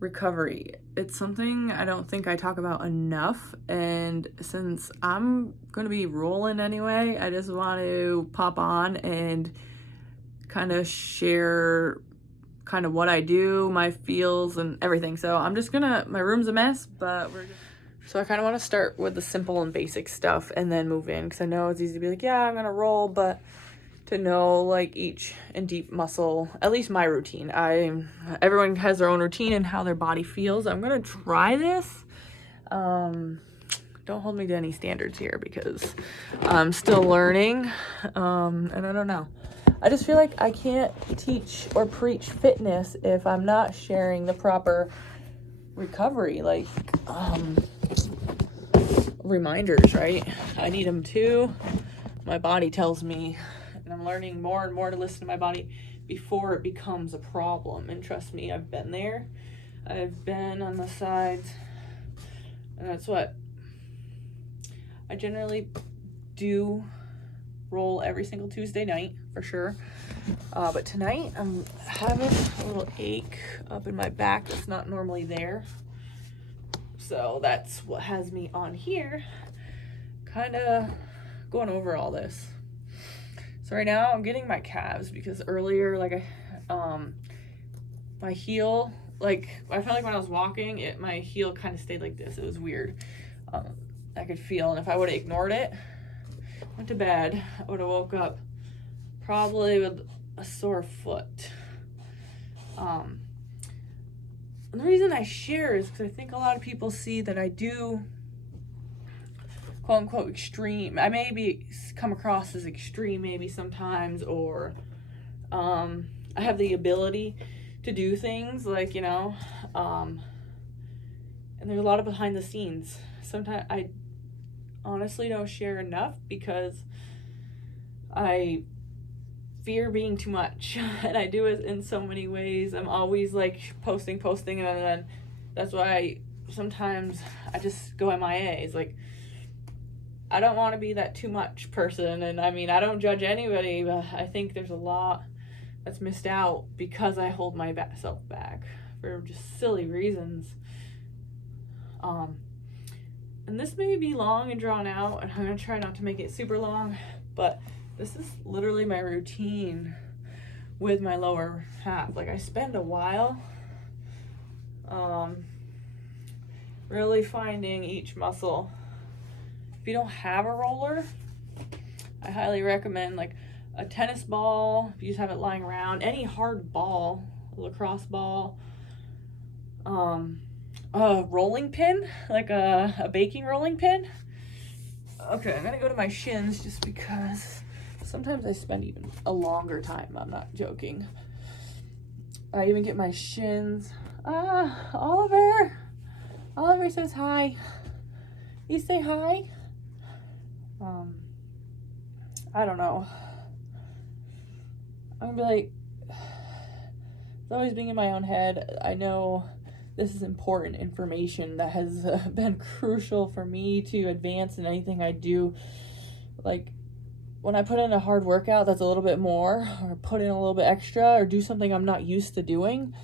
recovery. It's something I don't think I talk about enough, and since I'm gonna be rolling anyway, I just want to pop on and kind of share kind of what I do, my feels and everything. So I'm just gonna, my room's a mess, but so I kind of want to start with the simple and basic stuff and then move in, because I know it's easy to be like, yeah, I'm gonna roll, but to know like each and deep muscle, at least my routine. Everyone has their own routine and how their body feels. I'm gonna try this. Don't hold me to any standards here because I'm still learning, and I don't know. I just feel like I can't teach or preach fitness if I'm not sharing the proper recovery, like reminders, right? I need them too. My body tells me, and I'm learning more and more to listen to my body before it becomes a problem. And trust me, I've been there. I've been on the sides, and that's what I generally do. Roll every single Tuesday night for sure, but tonight I'm having a little ache up in my back that's not normally there, so that's what has me on here kind of going over all this. So right now I'm getting my calves because earlier, like my heel, like I felt like when I was walking, my heel kind of stayed like this. It was weird. I could feel, and if I would have ignored it, went to bed, I would have woke up probably with a sore foot. And the reason I share is because I think a lot of people see that I do quote unquote extreme. I maybe come across as extreme maybe sometimes, or I have the ability to do things like, and there's a lot of behind the scenes. Sometimes I honestly don't share enough because I fear being too much, and I do it in so many ways. I'm always like posting, and then that's why sometimes I just go MIA. It's like I don't want to be that too much person, and I mean I don't judge anybody, but I think there's a lot that's missed out because I hold myself back for just silly reasons. And this may be long and drawn out, and I'm gonna try not to make it super long, but this is literally my routine with my lower half. Like I spend a while really finding each muscle. If you don't have a roller, I highly recommend like a tennis ball, if you just have it lying around, any hard ball, a lacrosse ball, a rolling pin, like a baking rolling pin. Okay, I'm gonna go to my shins just because sometimes I spend even a longer time. I'm not joking. I even get my shins. Oliver. Oliver says hi. You say hi? I don't know. I'm gonna be like, it's always being in my own head. I know this is important information that has been crucial for me to advance in anything I do. Like when I put in a hard workout that's a little bit more, or put in a little bit extra, or do something I'm not used to doing,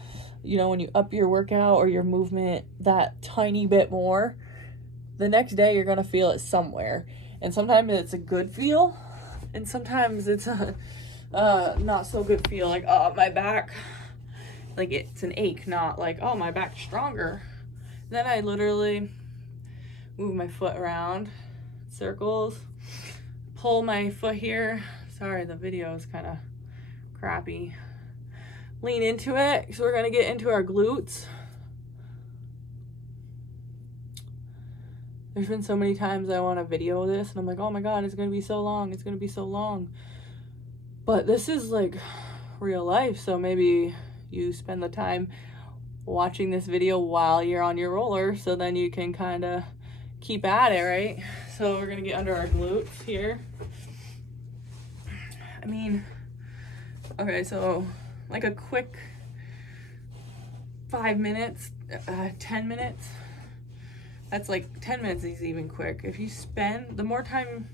when you up your workout or your movement that tiny bit more, the next day you're gonna feel it somewhere. And sometimes it's a good feel, and sometimes it's a not so good feel, like, oh, my back, like it's an ache, not like, oh, my back's stronger. Then I literally move my foot around, circles, pull my foot here. Sorry, the video is kind of crappy. Lean into it. So we're gonna get into our glutes. There's been so many times I want to video this and I'm like, oh my god, it's gonna be so long, it's gonna be so long. But this is like real life, so maybe you spend the time watching this video while you're on your roller, so then you can kind of keep at it, right? So we're gonna get under our glutes here. I mean, okay, so like a quick 5 minutes, 10 minutes. That's like 10 minutes is even quick. If you spend, the more time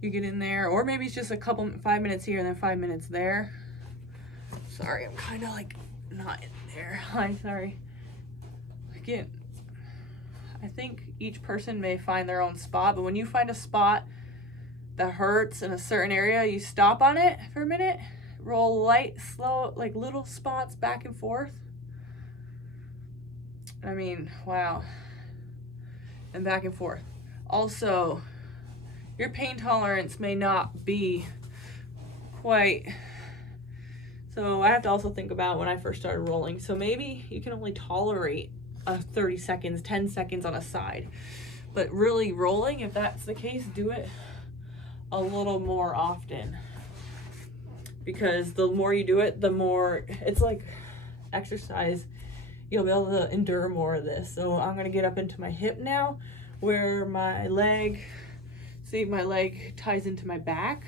you get in there, or maybe it's just 5 minutes here and then 5 minutes there. Sorry, I'm kind of like not in there. Hi, sorry. again, I think each person may find their own spot, but when you find a spot that hurts in a certain area, you stop on it for a minute, roll light, slow, like little spots back and forth. I mean, wow. And back and forth. Also, your pain tolerance may not be quite, so I have to also think about when I first started rolling. So maybe you can only tolerate 30 seconds, 10 seconds on a side. But really rolling, if that's the case, do it a little more often. Because the more you do it, the more, it's like exercise, you'll be able to endure more of this. So I'm gonna get up into my hip now, where my leg, see my leg ties into my back.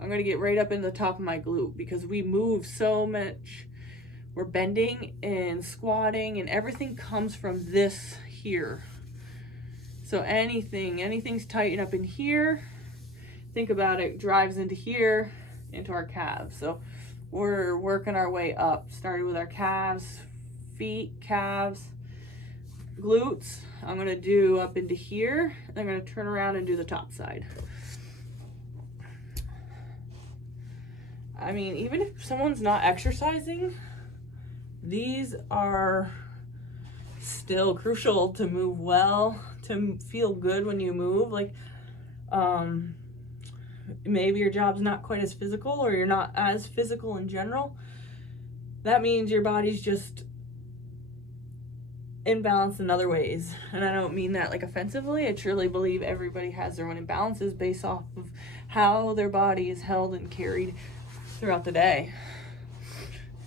I'm gonna get right up in the top of my glute because we move so much. We're bending and squatting and everything comes from this here. So anything's tightened up in here, think about it, drives into here, into our calves. So we're working our way up, started with our calves, feet, calves, glutes. I'm gonna do up into here. I'm gonna turn around and do the top side. I mean, even if someone's not exercising, these are still crucial to move well, to feel good when you move. Like, maybe your job's not quite as physical or you're not as physical in general. That means your body's just imbalanced in other ways. And I don't mean that like offensively. I truly believe everybody has their own imbalances based off of how their body is held and carried throughout the day.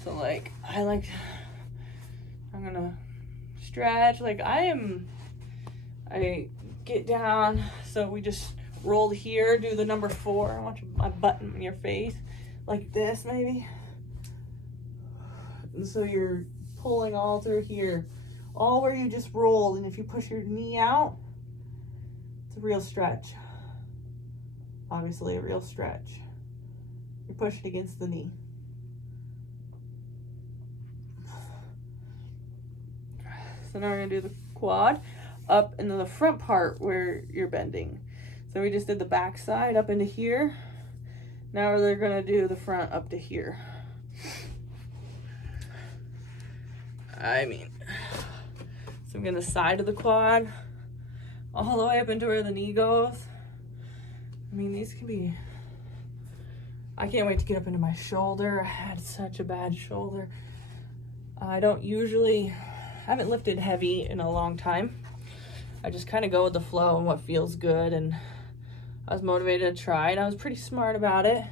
So like, I'm gonna stretch. Like I get down. So we just rolled here, do the number 4. I want my butt in your face like this maybe. And so you're pulling all through here, all where you just rolled. And if you push your knee out, it's a real stretch. Obviously a real stretch. You're pushing against the knee. So now we're gonna do the quad up into the front part where you're bending. So we just did the back side up into here. Now they're gonna do the front up to here. I mean, so I'm getting the side of the quad all the way up into where the knee goes. I mean, these can be, I can't wait to get up into my shoulder. I had such a bad shoulder. I haven't lifted heavy in a long time. I just kind of go with the flow and what feels good, and I was motivated to try, and I was pretty smart about it.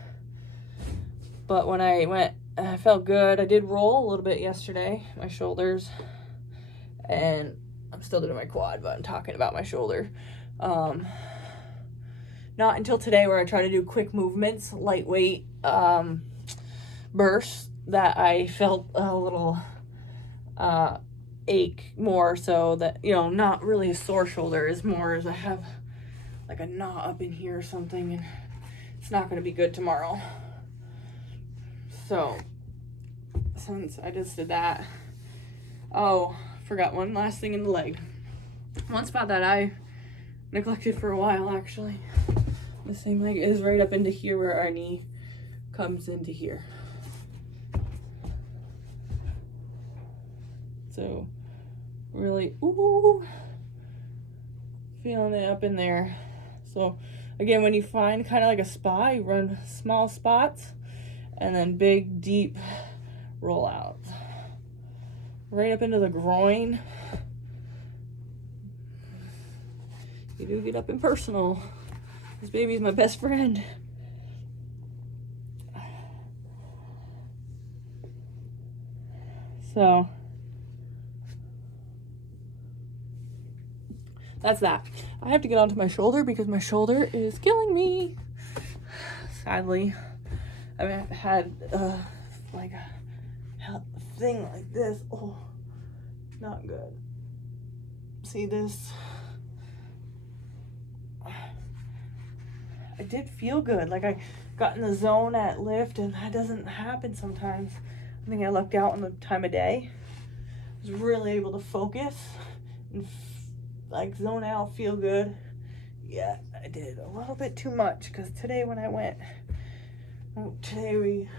But when I went, I felt good. I did roll a little bit yesterday, my shoulders, and I'm still doing my quad, but I'm talking about my shoulder. Not until today where I try to do quick movements, lightweight bursts, that I felt a little ache more, so that, you know, not really a sore shoulder, is more as I have like a knot up in here or something, and it's not going to be good tomorrow. So since I just did that, oh, forgot one last thing in the leg. One spot that I neglected for a while, actually, the same leg, is right up into here where our knee comes into here. So really, ooh, feeling it up in there. So again, when you find kind of like a spot, you run small spots and then big, deep rollouts. Right up into the groin. You do get up and personal. This baby's my best friend. So that's that. I have to get onto my shoulder because my shoulder is killing me. Sadly, I've had like a thing like this. Oh, not good. See this? I did feel good. Like I got in the zone at lift, and that doesn't happen sometimes. I think I lucked out on the time of day. was really able to focus and like zone out, feel good. Yeah, I did a little bit too much because today when I went, today we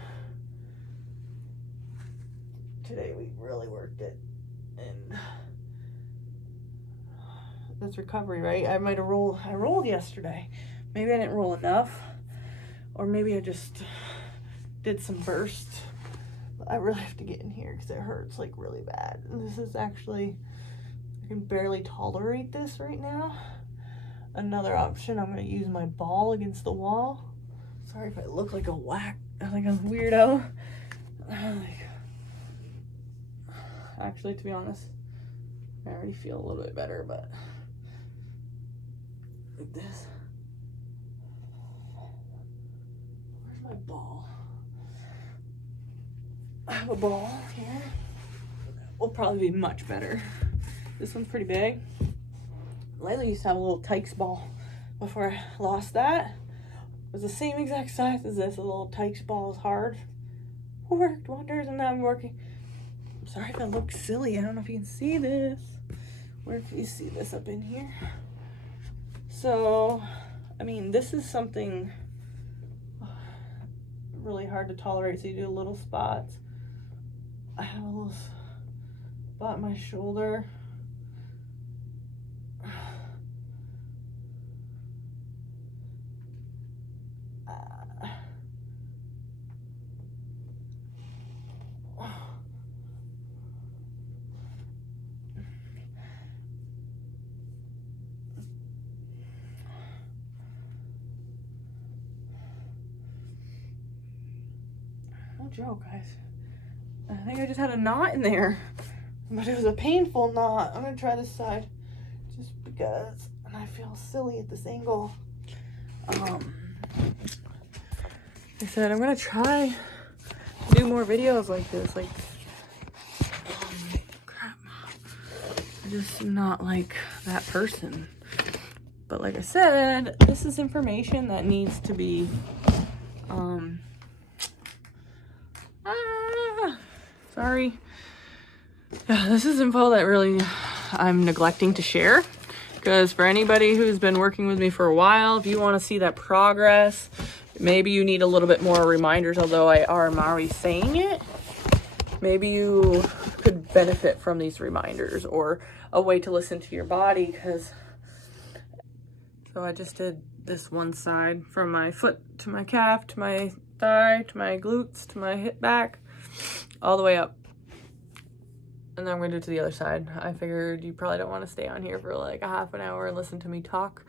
really worked it, and that's recovery, right? I rolled yesterday. Maybe I didn't roll enough, or maybe I just did some bursts. But I really have to get in here because it hurts like really bad. And this is actually, I can barely tolerate this right now. Another option, I'm gonna use my ball against the wall. Sorry if I look like a weirdo. Actually, to be honest, I already feel a little bit better, but like this. Where's my ball? I have a ball here. Will probably be much better. This one's pretty big. Layla used to have a little Tykes ball before I lost that. It was the same exact size as this. A little Tykes ball is hard. Worked wonders, and now I'm working. I'm sorry if I look silly. I don't know if you can see this. Where can you see this up in here? So, I mean, this is something really hard to tolerate. So you do little spots. I have a little spot in my shoulder. No joke, guys. I think I just had a knot in there, but it was a painful knot. I'm gonna try this side just because, and I feel silly at this angle. Like I said, I'm gonna try to do more videos like this. Like, crap, I'm just not like that person. But like I said, this is information that needs to be, sorry. Yeah, this is info that really I'm neglecting to share. Because for anybody who's been working with me for a while, if you want to see that progress, maybe you need a little bit more reminders, although I'm already saying it. Maybe you could benefit from these reminders or a way to listen to your body. Because so I just did this one side from my foot to my calf to my thigh to my glutes to my hip back, all the way up. And then I'm gonna do it to the other side. I figured you probably don't want to stay on here for like a half an hour and listen to me talk.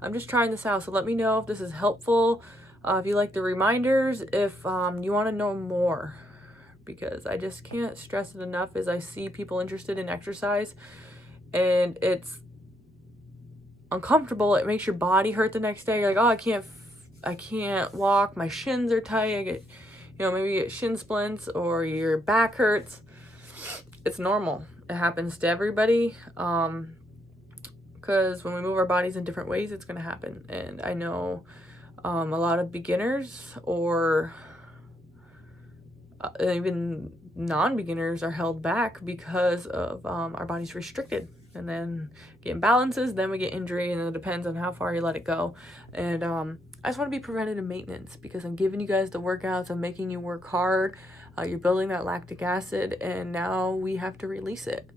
I'm just trying this out, so let me know if this is helpful. If you like the reminders, if you want to know more, because I just can't stress it enough as I see people interested in exercise and it's uncomfortable. It makes your body hurt the next day. You're like, oh, I can't walk. My shins are tight. I get, maybe you get shin splints or your back hurts. It's normal. It happens to everybody. Because when we move our bodies in different ways, it's going to happen. And I know a lot of beginners or even non-beginners are held back because of our body's restricted. And then get imbalances, then we get injury, and it depends on how far you let it go. And I just want to be preventative maintenance because I'm giving you guys the workouts. I'm making you work hard. You're building that lactic acid, and now we have to release it.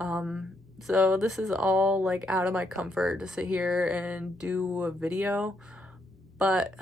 So this is all like out of my comfort to sit here and do a video, but